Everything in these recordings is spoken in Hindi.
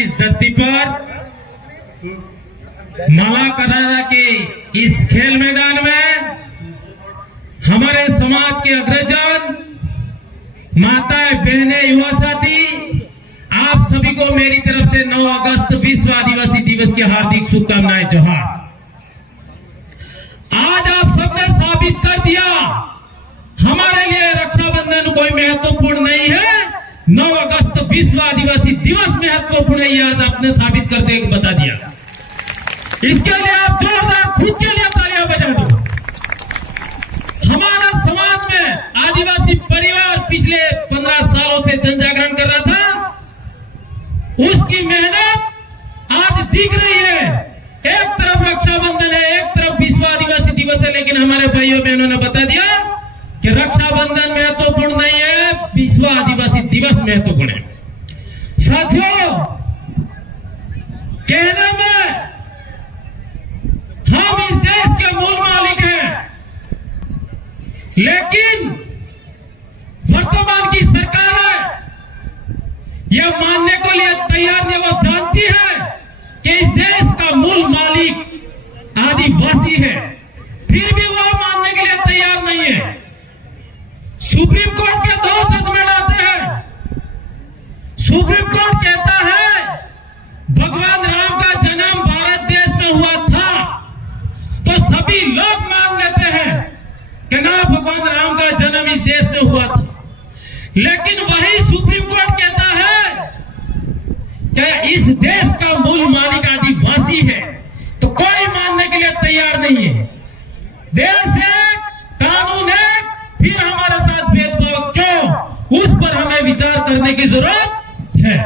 इस धरती पर माला करारा के इस खेल मैदान में हमारे समाज के अग्रजन, माताएं, बहनें, युवा साथी, आप सभी को मेरी तरफ से 9 अगस्त विश्व आदिवासी दिवस की हार्दिक शुभकामनाएं। जोहार। आज आप सबने साबित कर दिया हमारे लिए रक्षाबंधन कोई महत्वपूर्ण नहीं है, 9 अगस्त विश्व आदिवासी दिवस महत्वपूर्ण है। आज आपने साबित करके बता दिया। इसके लिए आप जोरदार खुद के लिए तालियां बजा दो। हमारा समाज में आदिवासी परिवार पिछले 15 सालों से जन जागरण कर रहा था, उसकी मेहनत आज दिख रही है। एक तरफ रक्षाबंधन है, एक तरफ विश्व आदिवासी दिवस है, लेकिन हमारे भाइयों बहनों ने बता दिया कि रक्षाबंधन महत्वपूर्ण नहीं है, विश्व आदिवासी दिवस महत्वपूर्ण है। साथियों, कहने में हम इस देश के मूल मालिक हैं, लेकिन वर्तमान की सरकार है यह मानने को लिए तैयार नहीं। वो जानती है कि इस देश का मूल मालिक आदिवासी है, फिर भी वो मानने के लिए तैयार नहीं है। सुप्रीम कोर्ट के 2 जजमेंट आते हैं। सुप्रीम कोर्ट कहता है भगवान राम का जन्म भारत देश में हुआ था, तो सभी लोग मान लेते हैं कि ना भगवान राम का जन्म इस देश में हुआ था। लेकिन वही सुप्रीम कोर्ट कहता है कि इस देश का मूल मालिक आदिवासी है, तो कोई मानने के लिए तैयार नहीं है। देश है, कानून है, फिर हमारे साथ भेदभाव क्यों, उस पर हमें विचार करने की जरूरत है।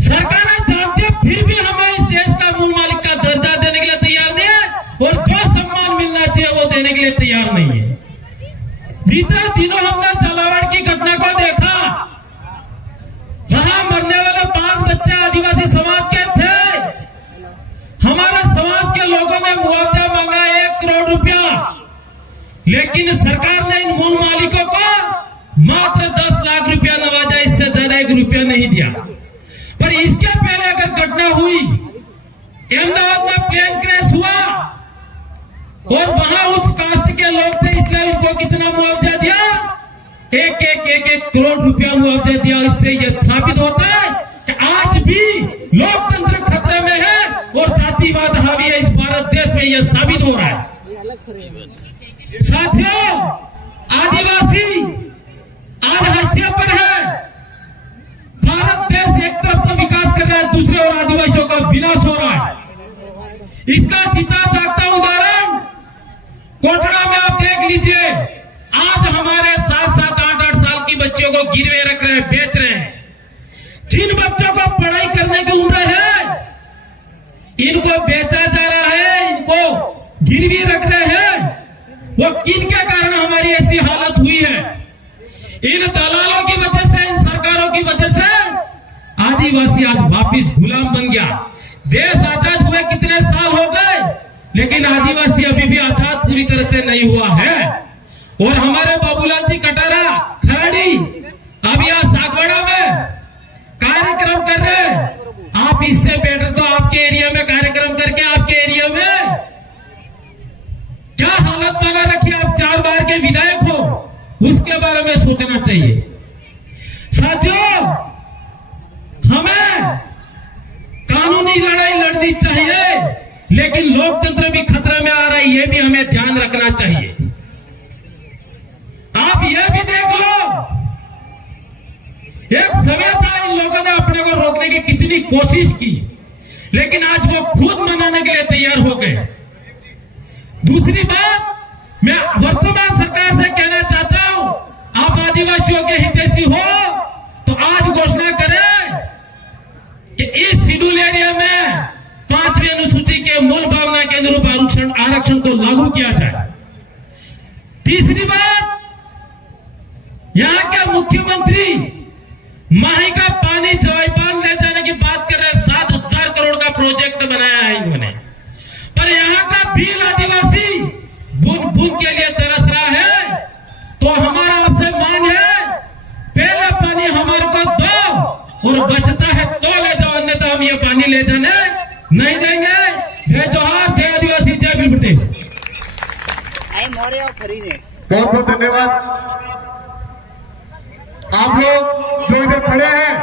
सरकारें जानती है, फिर भी हमें इस देश का मूल मालिक का दर्जा देने के लिए तैयार नहीं है, और जो सम्मान मिलना चाहिए वो देने के लिए तैयार नहीं है। बीते दिनों हमने झालावाड़ की घटना को देखा, वहां मरने वाले 5 बच्चे आदिवासी समाज के थे। हमारे समाज के लोगों ने मुआवजा मांगा 1 करोड़ रुपया, लेकिन सरकार ने इन मूल मालिकों को मात्र 10 लाख रुपया नवाजा, इससे ज्यादा 1 रुपया नहीं दिया। पर इसके पहले अगर घटना हुई, अहमदाबाद में प्लेन क्रैश हुआ और वहां उच्च कास्ट के लोग थे, इसलिए उनको कितना मुआवजा दिया, 1 करोड़ रुपया मुआवजा दिया। इससे यह साबित होता है कि आज भी लोकतंत्र खतरे में है और जातिवाद हावी है इस भारत देश में, यह साबित हो रहा है। साथियों, आदिवासी आज हाशिए पर है। भारत देश एक तरफ तो विकास कर रहा है, दूसरे ओर आदिवासियों का विनाश हो रहा है। इसका जीता जागता उदाहरण कोटड़ा में आप देख लीजिए। आज हमारे 7-7, 8-8 साल की बच्चियों को गिरवे रख रहे हैं, बेच रहे हैं। जिन बच्चों को पढ़ाई करने की उम्र है, इनको बेचा जा रहा है, इनको गिरवी रख रहे हैं। वो किन के कारण हमारी ऐसी हालत हुई है? इन दलालों की वजह से, इन सरकारों की वजह से आदिवासी आज वापिस गुलाम बन गया। देश आजाद हुए कितने साल हो गए, लेकिन आदिवासी अभी भी आजाद पूरी तरह से नहीं हुआ है। और हमारे बाबूलाल जी कटारा खराड़ी अब यहाँ सागवाड़ा में कार्यक्रम कर रहे हैं। आप इससे बेटर तो आपके एरिया में कार्यक्रम करके आपके एरिया में क्या हालत बना रखी, आप 4 बार के विधायक हो, उसके बारे में सोचना चाहिए। साथियों, हमें कानूनी लड़ाई लड़नी चाहिए, लेकिन लोकतंत्र भी खतरे में आ रहा है, यह भी हमें ध्यान रखना चाहिए। आप यह भी देख लो, एक समय था इन लोगों ने अपने को रोकने की कितनी कोशिश की, लेकिन आज वो खुद मनाने के लिए तैयार हो गए। दूसरी बात, मैं वर्तमान सरकार से कहना चाहता हूं, आप आदिवासियों के हितैषी हो तो आज घोषणा करें कि इस शेड्यूल एरिया में 5वीं अनुसूची के मूल भावना के अनुरूप आरक्षण को लागू किया जाए। तीसरी बात, यहां के मुख्यमंत्री माही का पानी जवाईपान ले जाने की बात कर रहे हैं। 7,000 करोड़ का प्रोजेक्ट बनाया है इन्होंने, पर यहाँ का भील आदिवासी बूंद बूंद के लिए तरस रहा है। तो हमारा आपसे मांग है, पहले पानी हमारे को दो और बचता है ये पानी ले जाने नहीं देंगे। जय जोहार, जय आदिवासी, जय भील प्रदेश। बहुत बहुत धन्यवाद। आप लोग जो इधर खड़े हैं